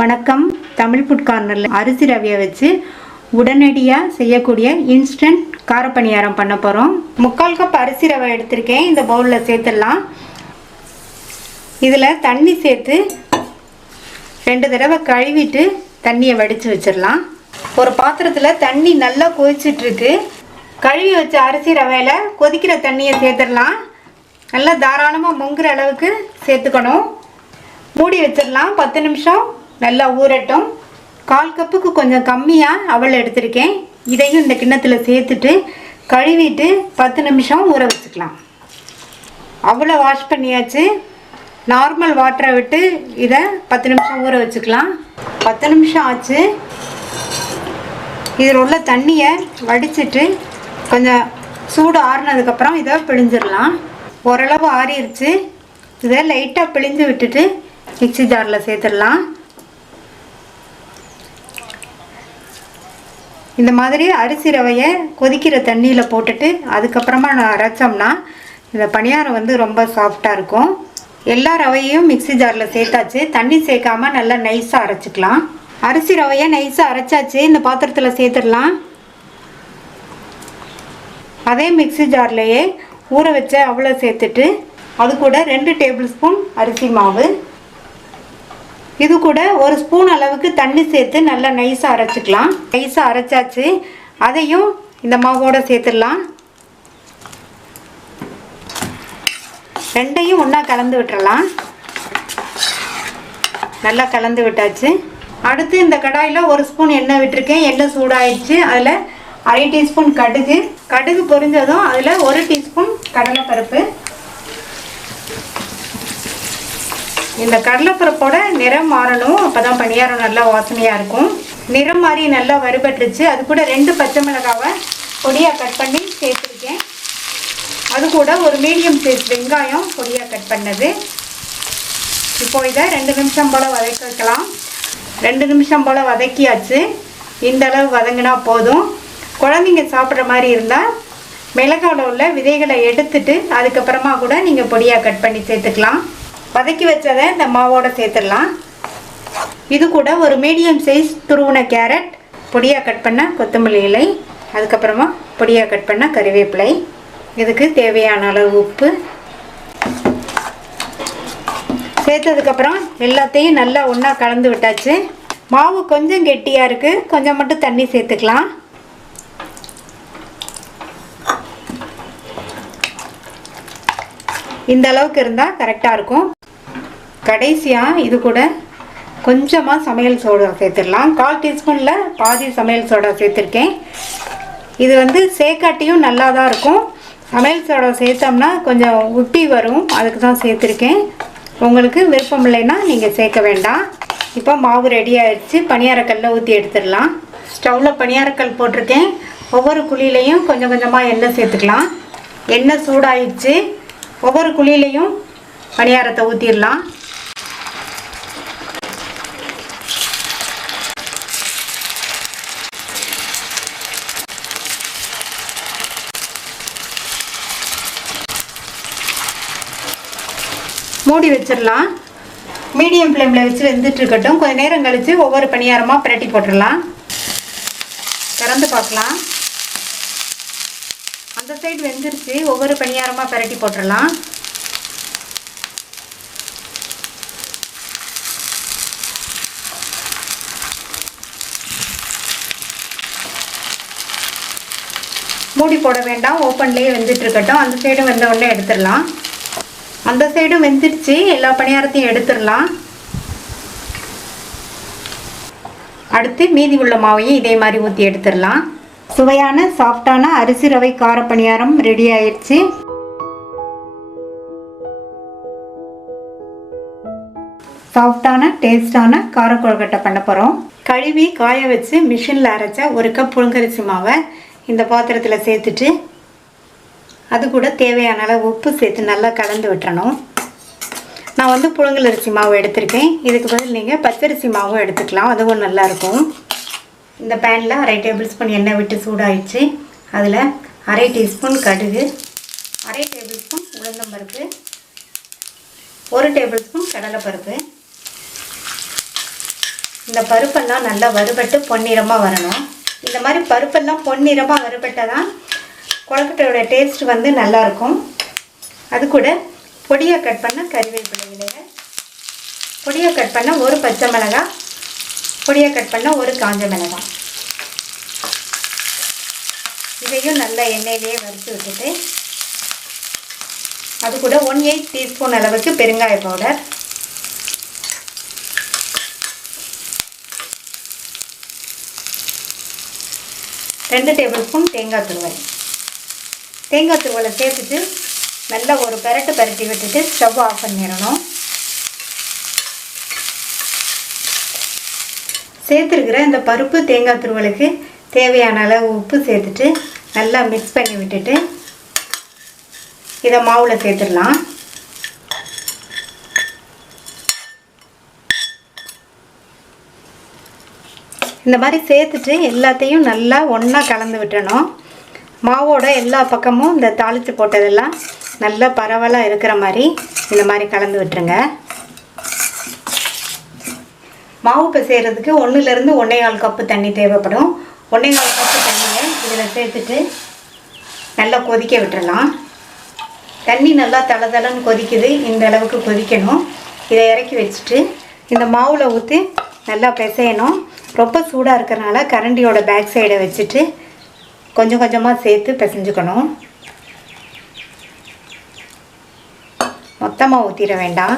வணக்கம். தமிழ் ஃபுட் கார்னரில் அரிசி ரவையை வச்சு உடனடியாக செய்யக்கூடிய இன்ஸ்டன்ட் காரப்பணியாரம் பண்ண போகிறோம். 3/4 கப் அரிசி ரவை எடுத்திருக்கேன். இந்த பவுலில் சேர்த்துடலாம். இதில் தண்ணி சேர்த்து 2 தடவை கழுவிட்டு தண்ணியை வடித்து வச்சிடலாம். ஒரு பாத்திரத்தில் தண்ணி நல்லா கொதிச்சிட்ருக்கு. கழுவி வச்ச அரிசி ரவையில் கொதிக்கிற தண்ணியை சேர்த்துடலாம். நல்லா தாராளமாக முங்குற அளவுக்கு சேர்த்துக்கணும். மூடி வச்சிடலாம். 10 நிமிஷம் நல்லா ஊறட்டும். 1/4 கப்புக்கு கொஞ்சம் கம்மியாக அவல் எடுத்திருக்கேன். இதையும் இந்த கிண்ணத்தில் சேர்த்துட்டு கழுவிட்டு 10 நிமிஷம் ஊற வச்சுக்கலாம். அவளை வாஷ் பண்ணியாச்சு. நார்மல் வாட்டரை விட்டு இதை 10 நிமிஷம் ஊற வச்சுக்கலாம். 10 நிமிஷம் ஆச்சு. இதில் உள்ள தண்ணியை வடிச்சிட்டு கொஞ்சம் சூடு ஆறுனதுக்கப்புறம் இதை பிழிஞ்சிடலாம். ஓரளவு ஆறிடுச்சு. இதை லைட்டாக பிழிஞ்சு விட்டுட்டு மிக்ஸி ஜாரில் சேர்த்துடலாம். இந்த மாதிரி அரிசி ரவையை கொதிக்கிற தண்ணியில் போட்டுட்டு அதுக்கப்புறமா அரைச்சோம்னா இந்த பணியாரம் ரொம்ப சாஃப்டாக இருக்கும். எல்லா ரவையும் மிக்ஸி ஜாரில் சேர்த்தாச்சு. தண்ணி சேர்க்காம நல்லா நைஸாக அரைச்சிக்கலாம். அரிசி ரவையை நைஸாக அரைச்சாச்சு. இந்த பாத்திரத்தில் சேர்த்துடலாம். அதே மிக்ஸி ஜார்லேயே ஊற வச்ச அவளை சேர்த்துட்டு அது கூட 2 டேபிள் ஸ்பூன் அரிசி மாவு, இது கூட 1 ஸ்பூன் அளவுக்கு தண்ணி சேர்த்து நல்லா நைஸாக அரைச்சிக்கலாம். நைஸாக அரைச்சாச்சு. அதையும் இந்த மாவோடு சேர்த்துடலாம். ரெண்டையும் ஒன்றா கலந்து விட்டுறலாம். நல்லா கலந்து விட்டாச்சு. அடுத்து இந்த கடாயில் 1 ஸ்பூன் எண்ணெய் விட்டுருக்கேன். எண்ணெய் சூடாயிடுச்சு. அதில் 1/2 டீஸ்பூன் கடுகு பொரிஞ்சதும் அதில் 1 டீஸ்பூன் கடலைப்பருப்பு. இந்த கடலைப்பருப்போட நிறம் மாறணும். அப்போ தான் பணியாரம் நல்லா வாசனையாக இருக்கும். நிறம் மாறி நல்லா வறுபட்டுருச்சு. அது கூட 2 பச்சை மிளகாவை பொடியாக கட் பண்ணி சேர்த்துருக்கேன். அது கூட ஒரு மீடியம் சைஸ் வெங்காயம் பொடியாக கட் பண்ணது. இப்போ இதை 2 நிமிஷம் போல் வதக்க வைக்கலாம். 2 நிமிஷம் போல் வதக்கியாச்சு. இந்த அளவு வதங்கினா போதும். குழந்தைங்க சாப்பிட்ற மாதிரி இருந்தால் மிளகாவில் உள்ள விதைகளை எடுத்துட்டு அதுக்கப்புறமா கூட நீங்கள் பொடியாக கட் பண்ணி சேர்த்துக்கலாம். வதக்கி வச்சதை இந்த மாவோடு சேர்த்துடலாம். இது கூட ஒரு மீடியம் சைஸ் துருவின கேரட், பொடியாக கட் பண்ண கொத்தமல்லி இலை, அதுக்கப்புறமா பொடியாக கட் பண்ண கறிவேப்பிலை, இதுக்கு தேவையான அளவு உப்பு சேர்த்ததுக்கப்புறம் எல்லாத்தையும் நல்லா ஒன்றா கலந்து விட்டாச்சு. மாவு கொஞ்சம் கெட்டியாக இருக்குது. கொஞ்சம் மட்டும் தண்ணி சேர்த்துக்கலாம். இந்த அளவுக்கு இருந்தால் கரெக்டாக இருக்கும். கடைசியாக இது கூட கொஞ்சமாக சமையல் சோடா சேர்த்துடலாம். 1/4 டீஸ்பூனில் பாதி சமையல் சோடா சேர்த்துருக்கேன். இது சேர்க்காட்டியும் நல்லா தான் இருக்கும். சமையல் சோடா சேர்த்தோம்னா கொஞ்சம் உப்பி வரும். அதுக்கு தான் சேர்த்துருக்கேன். உங்களுக்கு விருப்பம் இல்லைன்னா நீங்கள் சேர்க்க வேண்டாம். இப்போ மாவு ரெடி ஆகிடுச்சு. பணியாரக்கல்ல ஊற்றி எடுத்துடலாம். ஸ்டவ்வில் பணியாரக்கல் போட்டிருக்கேன். ஒவ்வொரு குழியிலையும் கொஞ்சம் கொஞ்சமாக எண்ணெய் சேர்த்துக்கலாம். எண்ணெய் சூடாயிடுச்சு. ஒவ்வொரு குழியிலையும் பணியாரத்தை ஊற்றிடலாம். மூடி வச்சிடலாம். மீடியம் ஃப்ளேமில் வச்சு வெந்துட்டு இருக்கட்டும். கொஞ்சம் நேரம் கழித்து ஒவ்வொரு பணியாரமாக பிரட்டி போட்டுடலாம். திறந்து பார்க்கலாம். அந்த சைடு வெந்துருச்சு. ஒவ்வொரு பணியாரமாக பிரட்டி போட்டுடலாம். மூடி போட வேண்டாம். ஓப்பன்லேயே வெந்துட்டு இருக்கட்டும். அந்த சைடும் வெந்த உடனே எடுத்துடலாம். அந்த சைடும் வெந்துடுச்சு. எல்லா பணியாரத்தையும் எடுத்துடலாம். அடுத்து மீதி உள்ள மாவையும் இதே மாதிரி ஊற்றி எடுத்துடலாம். சுவையான சாஃப்டான அரிசி ரவை கார பணியாரம் ரெடி ஆயிடுச்சு. சாஃப்டான டேஸ்டான கார கொழுக்கட்டை பண்ண போகிறோம். கழுவி காய வச்சு மிஷினில் அரைச்ச 1 கப் புழுங்கரிசி மாவை இந்த பாத்திரத்தில் சேர்த்துட்டு அது கூட தேவையான அளவு உப்பு சேர்த்து நல்லா கலந்து விட்டுறணும். நான் புழுங்கலரிசி மாவு எடுத்திருக்கேன். இதுக்கு பதில் நீங்கள் பச்சரிசி மாவும் எடுத்துக்கலாம். அதுவும் நல்லாயிருக்கும். இந்த பேனில் 1/2 டேபிள் ஸ்பூன் எண்ணெய் விட்டு சூடாயிடுச்சு. அதில் 1/2 டீஸ்பூன் கடுகு, 1/2 டேபிள் ஸ்பூன் உளுந்தம்பருப்பு, 1 டேபிள் ஸ்பூன் கடலைப்பருப்பு, இந்த பருப்பெல்லாம் நல்லா வறுபட்டு பொன்னிறமாக வரணும். இந்த மாதிரி பருப்பெல்லாம் பொன்னிறமாக வறுபட்டால் தான் கொழுக்கட்டையோட டேஸ்ட் வந்து நல்லாயிருக்கும். அது கூட பொடியாக கட் பண்ண கறிவேப்பிலை இலைகள், பொடியாக கட் பண்ண ஒரு பச்சை மிளகாய், பொடியாக கட் பண்ண ஒரு காஞ்ச மிளகாய், இதையும் நல்லா எண்ணெயிலேயே வறுத்து விட்டுட்டு அது கூட 1/8 டீஸ்பூன் அளவுக்கு பெருங்காய பவுடர், 2 டேபிள் ஸ்பூன் தேங்காய் துருவல். தேங்காய் துருவலை சேர்த்துட்டு நல்லா ஒரு பரட்டி விட்டுட்டு ஸ்டவ் ஆஃப் பண்ணிடணும். சேர்த்துருக்கிற இந்த பருப்பு தேங்காய் துருவலுக்கு தேவையான அளவு உப்பு சேர்த்துட்டு நல்லா மிக்ஸ் பண்ணி விட்டுட்டு இதை மாவில் சேர்த்துடலாம். இந்த மாதிரி சேர்த்துட்டு எல்லாத்தையும் நல்லா ஒன்றா கலந்து விட்டணும். மாவோட எல்லா பக்கமும் இந்த தாளித்து போட்டதெல்லாம் நல்லா பரவலாக இருக்கிற மாதிரி இந்த மாதிரி கலந்து விட்டுருங்க. மாவு பிசைகிறதுக்கு 1லேருந்து 1.25 கப்பு தண்ணி தேவைப்படும். 1.25 கப்பு தண்ணியை இதில் சேர்த்துட்டு நல்லா கொதிக்க விட்டுடலாம். தண்ணி நல்லா தளதளன்னு கொதிக்குது, இந்த அளவுக்கு கொதிக்கணும். இதை இறக்கி வச்சுட்டு இந்த மாவில் ஊற்றி நல்லா பிசையணும். ரொம்ப சூடாக இருக்கிறனால கரண்டியோட பேக் சைடை வச்சுட்டு கொஞ்சம் கொஞ்சமாக சேர்த்து பிசைஞ்சுக்கணும். மொத்தமாக ஊற்றிட வேண்டாம்.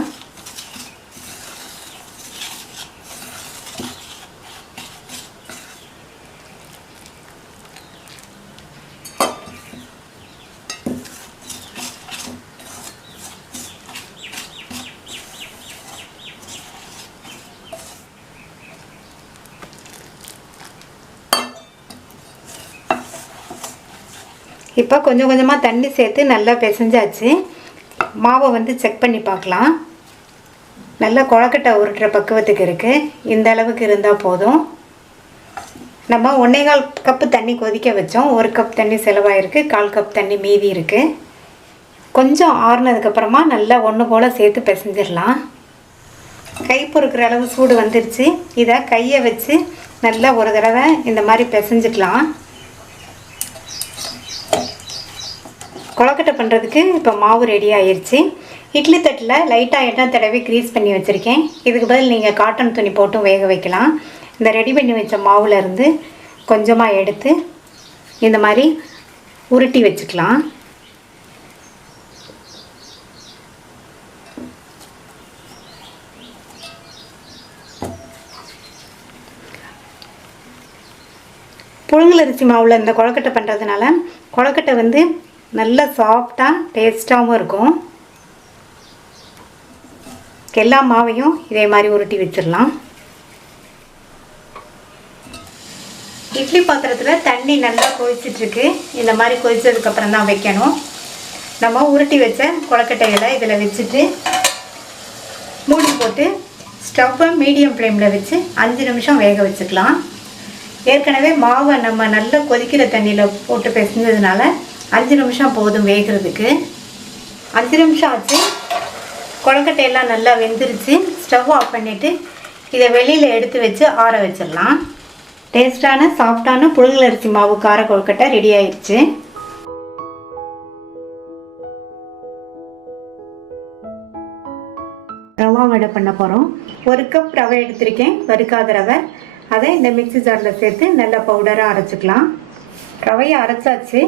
இப்போ கொஞ்சம் கொஞ்சமாக தண்ணி சேர்த்து நல்லா பிசைஞ்சாச்சு. மாவை வந்து செக் பண்ணி பார்க்கலாம். நல்லா கொழுக்கட்டை உருட்டுற பக்குவத்துக்கு இருக்குது. இந்த அளவுக்கு இருந்தால் போதும். நம்ம 1.25 கப்பு தண்ணி கொதிக்க வச்சோம். 1 கப் தண்ணி செலவாயிருக்கு, 1/4 கப் தண்ணி மீதி இருக்குது. கொஞ்சம் ஆறுனதுக்கப்புறமா நல்லா ஒன்று போல் சேர்த்து பிசைஞ்சிடலாம். கை பொறுக்கிற அளவு சூடு வந்துருச்சு. இதை கையை வச்சு நல்லா ஒரு தடவை இந்த மாதிரி பிசைஞ்சிக்கலாம். கொழுக்கட்டை பண்ணுறதுக்கு இப்போ மாவு ரெடி ஆயிடுச்சு. இட்லி தட்டில் லைட்டாக எண்ணெய் தடவி க்ரீஸ் பண்ணி வச்சுருக்கேன். இதுக்கு பதில் நீங்கள் காட்டன் துணி போட்டும் வேக வைக்கலாம். இந்த ரெடி பண்ணி வச்ச மாவுலேருந்து கொஞ்சமாக எடுத்து இந்த மாதிரி உருட்டி வச்சுக்கலாம். புழுங்கலரிசி மாவில் இந்த கொழுக்கட்டை பண்ணுறதுனால கொழுக்கட்டை வந்து நல்ல சாஃப்டாக டேஸ்ட்டாகவும் இருக்கும். எல்லா மாவையும் இதே மாதிரி உருட்டி வச்சிடலாம். இட்லி பாத்திரத்தில் தண்ணி நல்லா கொதிச்சிட்ருக்கு. இந்த மாதிரி கொதிச்சதுக்கப்புறம் தான் வைக்கணும். நம்ம உருட்டி வச்ச கொழுக்கட்டைகளை இதில் வச்சுட்டு மூடி போட்டு ஸ்டவ்வை மீடியம் ஃப்ளேமில் வச்சு 5 நிமிஷம் வேக வச்சுக்கலாம். ஏற்கனவே மாவை நம்ம நல்லா கொதிக்கிற தண்ணியில் போட்டு பிசைஞ்சதுனால 5 நிமிஷம் போதும் வேகிறதுக்கு. 5 நிமிஷம் ஆச்சு. கொழுக்கட்டையெல்லாம் நல்லா வெந்துருச்சு. ஸ்டவ் ஆஃப் பண்ணிவிட்டு இதை வெளியில் எடுத்து வச்சு ஆற வச்சிடலாம். டேஸ்டான சாஃப்டான புழுங்கலரிசி மாவு கார கொழுக்கட்டை ரெடி ஆயிடுச்சு. ரவா வடை பண்ண போகிறோம். 1 கப் ரவை எடுத்திருக்கேன், வறுக்காத ரவை. அதை இந்த மிக்ஸி ஜாரில் சேர்த்து நல்லா பவுடராக அரைச்சிக்கலாம். ரவையை அரைச்சாச்சு.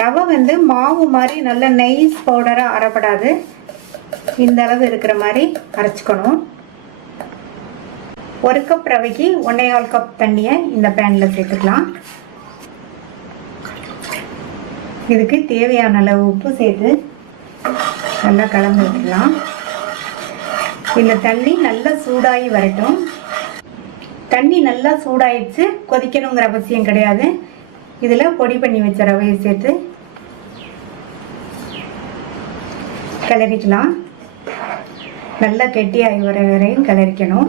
ரவை வந்து மாவு மாதிரி நல்ல நைஸ் பவுடராக அரைப்படாது. இந்த அளவு இருக்கிற மாதிரி அரைச்சிக்கணும். 1 கப் ரவைக்கு 1.25 கப் தண்ணியை இந்த பேனில் சேர்த்துக்கலாம். இதுக்கு தேவையான அளவு உப்பு சேர்த்து நல்லா கலந்து விட்டுக்கலாம். இந்த தண்ணி நல்லா சூடாகி வரட்டும். தண்ணி நல்லா சூடாயிடுச்சு. கொதிக்கணுங்கிற அவசியம் கிடையாது. இதில் பொடி பண்ணி வச்ச ரவையை சேர்த்து கிளறிக்கலாம். நல்லா கெட்டியாகி வர வரையும் கிளறிக்கணும்.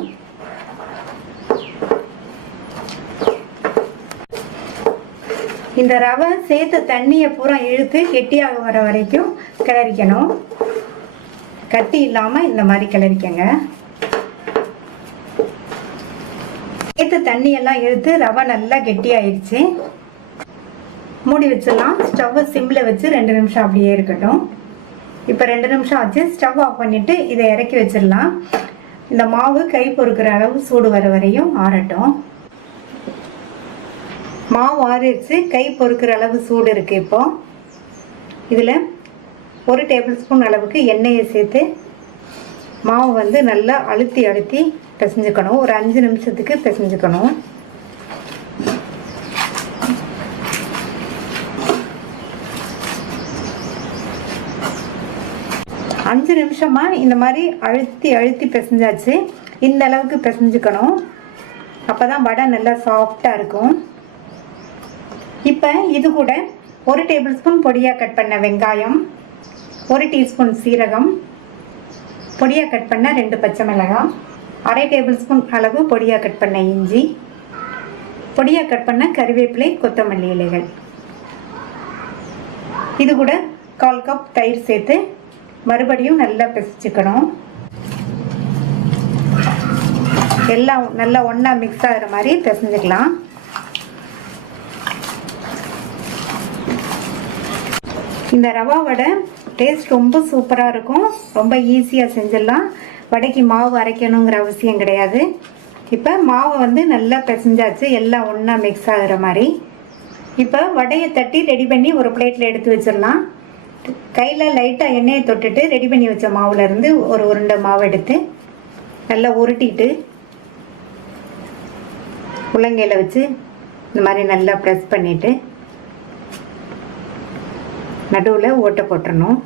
இந்த ரவை சேர்த்து தண்ணியை பூரா இழுத்து கெட்டியாக வர வரைக்கும் கிளறிக்கணும். கட்டி இல்லாமல் இந்த மாதிரி கிளறிக்கங்க. சேர்த்து தண்ணியெல்லாம் இழுத்து ரவை நல்லா கெட்டியாயிடுச்சு. மூடி வச்சிடலாம். ஸ்டவ்வை சிம்மில் வச்சு 2 நிமிஷம் அப்படியே இருக்கட்டும். இப்போ 2 நிமிஷம் ஆச்சு. ஸ்டவ் ஆஃப் பண்ணிவிட்டு இதை இறக்கி வச்சிடலாம். இந்த மாவு கை பொறுக்கிற அளவு சூடு வர வரையும் ஆறட்டும். மாவு ஆறிடுச்சு. கை பொறுக்கிற அளவு சூடு இருக்குது. இப்போ இதில் 1 டேபிள் ஸ்பூன் அளவுக்கு எண்ணெயை சேர்த்து மாவு வந்து நல்லா அழுத்தி பிசைஞ்சுக்கணும். ஒரு 5 நிமிஷத்துக்கு பிசைஞ்சுக்கணும். அஞ்சு நிமிஷமா இந்த மாதிரி அழுத்தி பிசைஞ்சாச்சு. இந்த அளவுக்கு பிசைஞ்சுக்கணும். அப்போதான் வடை நல்லா சாஃப்டாக இருக்கும். இப்போ இது கூட 1 டேபிள் ஸ்பூன் பொடியாக கட் பண்ண வெங்காயம், 1 டீஸ்பூன் சீரகம், பொடியாக கட் பண்ண 2 பச்சை மிளகாய், 1/2 டேபிள் ஸ்பூன் அளவு பொடியாக கட் பண்ண இஞ்சி, பொடியாக கட் பண்ண கறிவேப்பிலை, கொத்தமல்லி இலைகள். இது கூட 1/4 கப் தயிர் சேர்த்து மறுபடியும் நல்லா பிசைச்சுக்கணும். எல்லாம் நல்லா ஒன்றா மிக்ஸ் ஆகிற மாதிரி பிசைஞ்சுக்கலாம். இந்த ரவா வடை டேஸ்ட் ரொம்ப சூப்பராக இருக்கும். ரொம்ப ஈஸியாக செஞ்சிடலாம். வடைக்கு மாவு அரைக்கணுங்கிற அவசியம் கிடையாது. இப்போ மாவை வந்து நல்லா பிசைஞ்சாச்சு. எல்லாம் ஒன்றா மிக்ஸ் ஆகிற மாதிரி. இப்போ வடையை தட்டி ரெடி பண்ணி ஒரு பிளேட்டில் எடுத்து வச்சிடலாம். கையில் லைட்டாக எண்ணெயை தொட்டுட்டு ரெடி பண்ணி வச்ச மாவுலேருந்து ஒரு உருண்டை மாவு எடுத்து நல்லா உருட்டிட்டு உள்ளங்கையில் வச்சு இந்த மாதிரி நல்லா ப்ரெஸ் பண்ணிவிட்டு நடுவில் ஓட்டை போட்டுறணும்.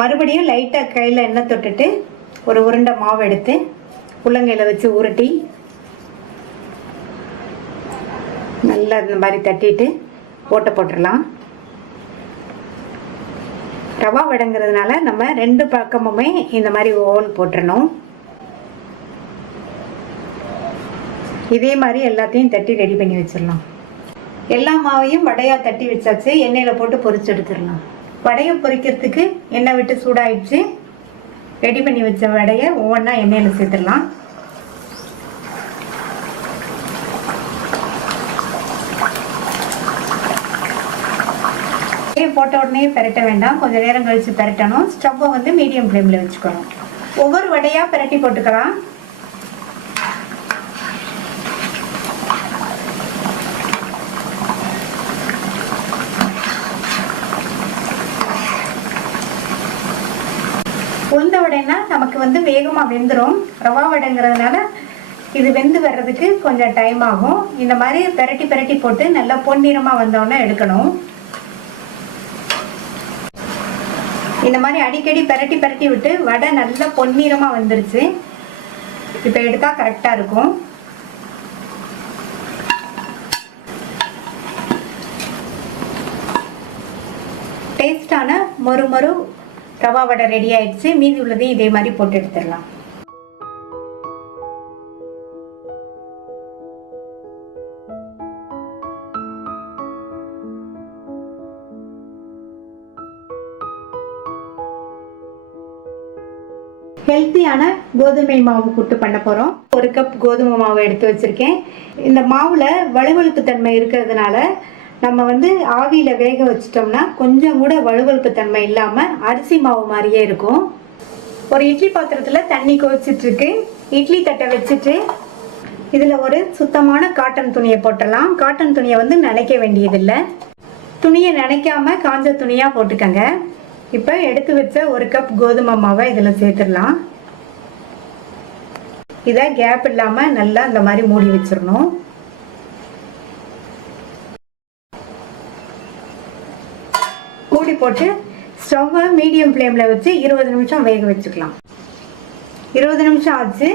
மறுபடியும் லைட்டாக கையில் எண்ணெய் தொட்டுட்டு ஒரு உருண்டை மாவு எடுத்து உள்ளங்கையில் வச்சு உருட்டி நல்லா இந்த மாதிரி தட்டிட்டு ஓட்டை போட்டுடலாம். ரவா வடைங்கிறதுனால நம்ம 2 பக்கமுமே இந்த மாதிரி ஓல் போட்டுறணும். இதே மாதிரி எல்லாத்தையும் தட்டி ரெடி பண்ணி வச்சிடலாம். எல்லா மாவையும் வடையாக தட்டி வச்சாச்சு. எண்ணெயில் போட்டு பொரிச்சு எடுத்துடலாம். வடையை பொரிக்கிறதுக்கு எண்ணெய் விட்டு சூடாயிடுச்சு. ரெடி பண்ணி வச்ச வடையை ஒவ்வொன்றா எண்ணெயில் சேர்த்துடலாம். போட்ட உடனே பெரட்ட வேண்டாம். கொஞ்சம் நேரம் கழிச்சு பெரட்டணும். ஸ்டவ்வை வந்து மீடியம் ஃப்ளேமில் வச்சுக்கணும். ஒவ்வொரு வடையாக பெரட்டி போட்டுக்கலாம். உளுந்த வடைன்னா நமக்கு வந்து வேகமாக வெந்துடும். ரவா வடைங்கிறதுனால இது வெந்து வர்றதுக்கு கொஞ்சம் டைம் ஆகும். இந்த மாதிரி பெரட்டி போட்டு நல்லா பொன்னிறமாக வந்தோடனே எடுக்கணும். இந்த மாதிரி அடிக்கடி பெரட்டி விட்டு வடை நல்லா பொன்னிறமாக வந்துருச்சு. இப்போ எடுத்தால் கரெக்டாக இருக்கும். டேஸ்டான மொறு ரவா வடை ரெடி ஆயிடுச்சு. மீதி உள்ளதையும் இதே மாதிரி போட்டு எடுத்துடலாம். ஹெல்த்தியான கோதுமை மாவு புட்டு பண்ண போகிறோம். 1 கப் கோதுமை மாவு எடுத்து வச்சுருக்கேன். இந்த மாவில் வழுவழுப்பு தன்மை இருக்கிறதுனால நம்ம வந்து ஆவியில் வேக வச்சிட்டோம்னா கொஞ்சம் கூட வழுவழுப்பு தன்மை இல்லாமல் அரிசி மாவு மாதிரியே இருக்கும். ஒரு இட்லி பாத்திரத்தில் தண்ணி கொதிச்சிட்ருக்கு. இட்லி தட்டை வச்சுட்டு இதில் ஒரு சுத்தமான காட்டன் துணியை போட்டலாம். காட்டன் துணியை வந்து நனைக்க வேண்டியதில்லை. துணியை நனைக்காமல் காஞ்ச துணியாக போட்டுக்கங்க. இப்போ எடுத்து வச்ச 1 கப் கோதுமை மாவை இதில் சேர்த்துடலாம். இதை கேப் இல்லாமல் நல்லா இந்த மாதிரி மூடி வச்சிடணும். மூடி போட்டு ஸ்டவ்வை மீடியம் ஃப்ளேமில் வச்சு 20 நிமிஷம் வேக வச்சுக்கலாம். 20 நிமிஷம் ஆச்சு.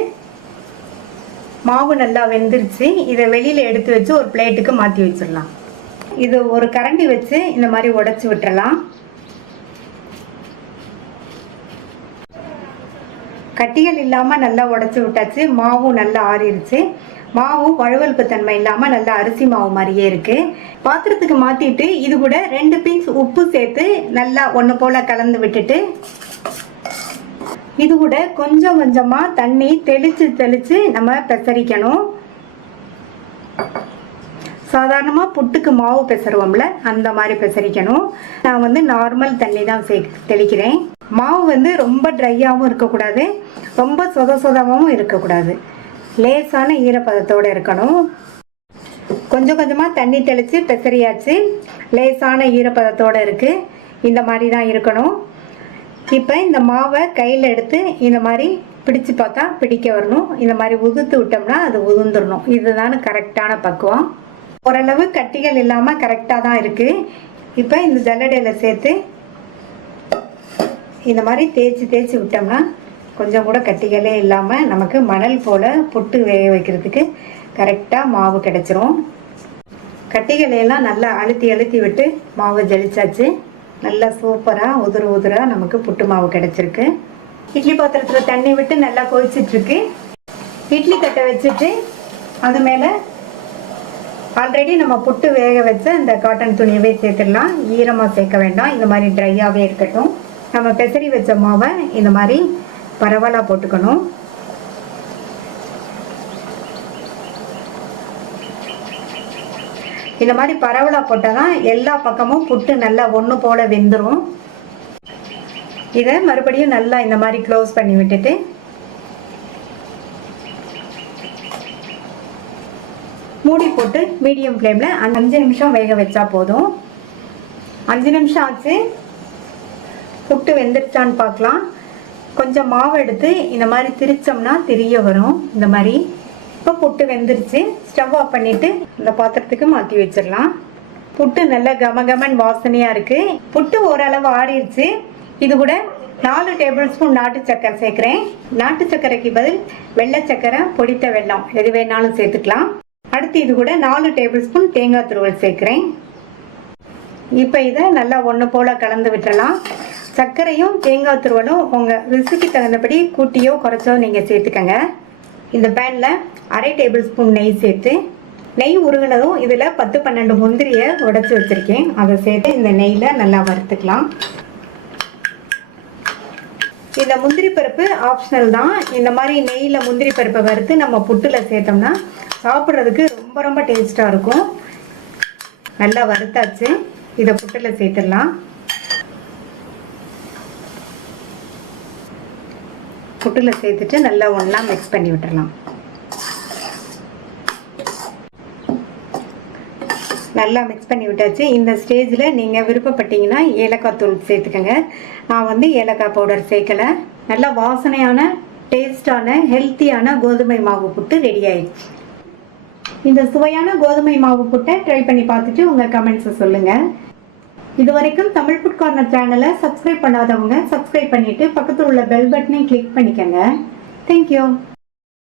மாவு நல்லா வெந்துருச்சு. இதை வெளியில் எடுத்து வச்சு ஒரு பிளேட்டுக்கு மாற்றி வச்சிடலாம். இது ஒரு கரண்டி வச்சு இந்த மாதிரி உடைச்சி விட்டுறலாம். கட்டிகள் இல்லாமல் நல்லா உடச்சி விட்டாச்சு. மாவும் நல்லா ஆறிடுச்சு. மாவும் வழுவழுப்பு தன்மை இல்லாமல் நல்லா அரிசி மாவு மாதிரியே இருக்குது. பாத்திரத்துக்கு மாற்றிட்டு இது கூட 2 பிஞ்ச் உப்பு சேர்த்து நல்லா ஒன்று போல் கலந்து விட்டுட்டு இது கூட கொஞ்சம் கொஞ்சமாக தண்ணி தெளித்து நம்ம பெசரிக்கணும். சாதாரணமாக புட்டுக்கு மாவு பெசருவோம்ல அந்த மாதிரி பெசரிக்கணும். நான் வந்து நார்மல் தண்ணி தான் தெளிக்கிறேன். மாவு ரொம்ப ட்ரையாகவும் இருக்கக்கூடாது, ரொம்ப சொதமாகவும் இருக்கக்கூடாது. லேசான ஈரப்பதத்தோடு இருக்கணும். கொஞ்சம் கொஞ்சமாக தண்ணி தெளித்து பெசரியாச்சு. லேசான ஈரப்பதத்தோடு இருக்குது. இந்த மாதிரி தான் இருக்கணும். இப்போ இந்த மாவை கையில் எடுத்து இந்த மாதிரி பிடிச்சு பார்த்தா பிடிக்க வரணும். இந்த மாதிரி உதுத்து விட்டோம்னா அது உதுந்துடணும். இதுதான் கரெக்டான பக்குவம். ஓரளவு கட்டிகள் இல்லாமல் கரெக்டாக தான் இருக்குது. இப்போ இந்த ஜல்லடையில் சேர்த்து இந்த மாதிரி தேய்ச்சி விட்டோம்னா கொஞ்சம் கூட கட்டிகளே இல்லாமல் நமக்கு மணல் போல் புட்டு வேக வைக்கிறதுக்கு கரெக்டாக மாவு கிடச்சிரும். கட்டிகளையெல்லாம் நல்லா அழுத்தி விட்டு மாவு ஜலிச்சாச்சு. நல்லா சூப்பராக உதிராக நமக்கு புட்டு மாவு கிடச்சிருக்கு. இட்லி பாத்திரத்தில் தண்ணி விட்டு நல்லா கொதிச்சிட்ருக்கு. இட்லி தட்டை வச்சுட்டு அது மேலே ஆல்ரெடி நம்ம புட்டு வேக வச்ச இந்த காட்டன் துணியவே சேர்த்துடலாம். ஈரமாக சேர்க்க வேண்டாம். இந்த மாதிரி ட்ரையாகவே இருக்கட்டும். நம்ம பெசரி வச்ச மாவை இந்த மாதிரி பரவலாக போட்டுக்கணும். இந்த மாதிரி பரவலாக போட்டால் தான் எல்லா பக்கமும் புட்டு நல்லா ஒன்று போல் வெந்துடும். இதை மறுபடியும் நல்லா இந்த மாதிரி க்ளோஸ் பண்ணி விட்டுட்டு மூடி போட்டு மீடியம் ஃப்ளேமில் 5 நிமிஷம் வேக வச்சா போதும். 5 நிமிஷம் ஆச்சு. புட்டு வெந்துருச்சான்னு பார்க்கலாம். கொஞ்சம் மாவு எடுத்து இந்த மாதிரி திரிச்சோம்னா தெரிய வரும். இந்த மாதிரி இப்போ புட்டு வெந்துருச்சு. ஸ்டவ் ஆஃப் பண்ணிவிட்டு இந்த பாத்திரத்துக்கு மாற்றி வச்சிடலாம். புட்டு நல்லா கமகமன் வாசனையாக இருக்குது. புட்டு ஓரளவு ஆறிடுச்சு. இது கூட 4 டேபிள் ஸ்பூன் நாட்டு சக்கரை சேர்க்குறேன். நாட்டு சக்கரைக்கு பதில் வெள்ளை சக்கரை, பொடித்த வெல்லம் எது வேணாலும் சேர்த்துக்கலாம். அடுத்து இது கூட 4 டேபிள் ஸ்பூன் தேங்காய் துருவல் சேர்க்குறேன். இப்போ இதை நல்லா ஒன்று போல் கலந்து விட்டுறலாம். சர்க்கரையும் தேங்காய் துருவலும் உங்கள் ருசிக்கு தகுந்தபடி கூட்டியோ குறைச்சோ நீங்கள் சேர்த்துக்கங்க. இந்த பேனில் 1/2 டேபிள் ஸ்பூன் நெய் சேர்த்து, நெய் உருகினதும் இதில் 10-12 முந்திரியை உடைச்சி வச்சுருக்கேன். அதை சேர்த்து இந்த நெய்யில் நல்லா வறுத்துக்கலாம். இந்த முந்திரி பருப்பு ஆப்ஷனல் தான். இந்த மாதிரி நெய்யில் முந்திரி பருப்பை வறுத்து நம்ம புட்டில் சேர்த்தோம்னா சாப்பிட்றதுக்கு ரொம்ப டேஸ்ட்டாக இருக்கும். நல்லா வறுத்தாச்சு. இதை புட்டில் சேர்த்துடலாம். புட்டில் சேர்த்துட்டு நல்லா ஒன்றா மிக்ஸ் பண்ணி விட்டுடலாம். நல்லா மிக்ஸ் பண்ணி விட்டாச்சு. இந்த ஸ்டேஜில் நீங்கள் விருப்பப்பட்டீங்கன்னா ஏலக்காய் தூள் சேர்த்துக்கோங்க. நான் ஏலக்காய் பவுடர் சேர்க்கலை. நல்லா வாசனையான டேஸ்டான ஹெல்த்தியான கோதுமை மாவு புட்டு ரெடி ஆயிடுச்சு. இந்த சுவையான கோதுமை மாவு புட்டை ட்ரை பண்ணி பார்த்துட்டு உங்கள் கமெண்ட்ஸை சொல்லுங்கள். இது வரைக்கும் தமிழ் ஃபுட் கார்னர் சேனலை சப்ஸ்கிரைப் பண்ணாதவங்க சப்ஸ்கிரைப் பண்ணிவிட்டு பக்கத்தில் உள்ள பெல் பட்டனை கிளிக் பண்ணிக்கோங்க. தேங்க்யூ.